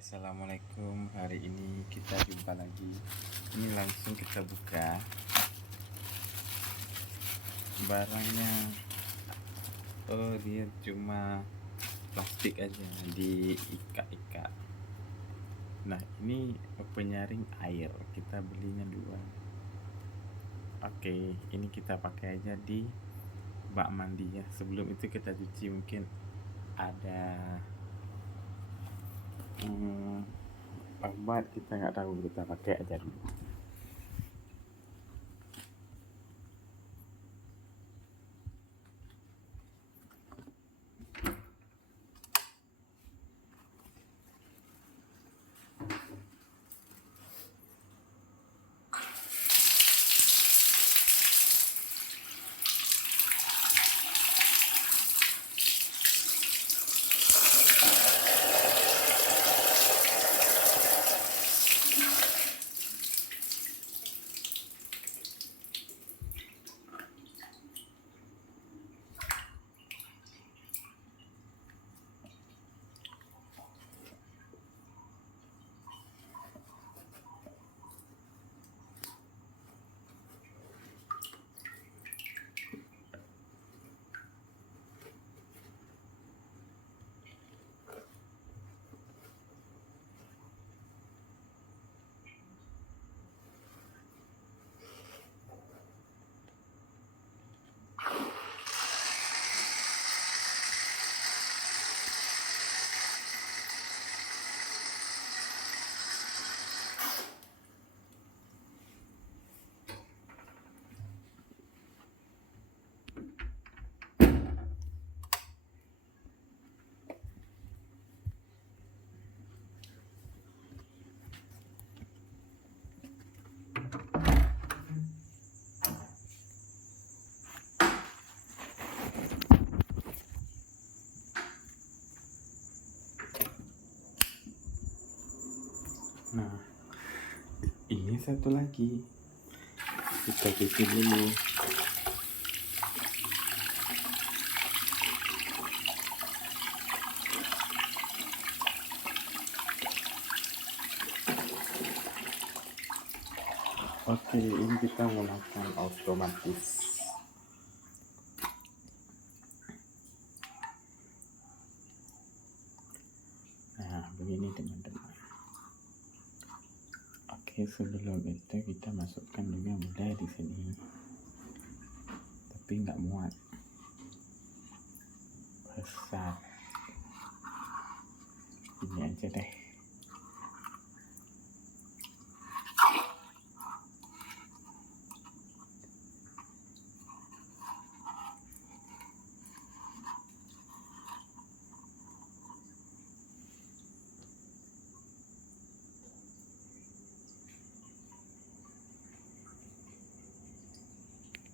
Assalamualaikum, hari ini kita jumpa lagi. Ini langsung kita buka barangnya. Oh, dia cuma plastik aja, diikat-ikat. Nah, ini penyaring air, kita belinya 2. Oke, ini kita pakai aja di bak mandi ya. Sebelum itu kita cuci, mungkin ada obat, kita nggak tahu, kita pakai aja dulu. Nah, ini satu lagi, kita cuci dulu. Oke, ini kita menggunakan otomatis. Nah, begini teman-teman. Oke, sebelum itu kita masukkan juga mulai di sini, tapi nggak muat, besar. Ini aja deh.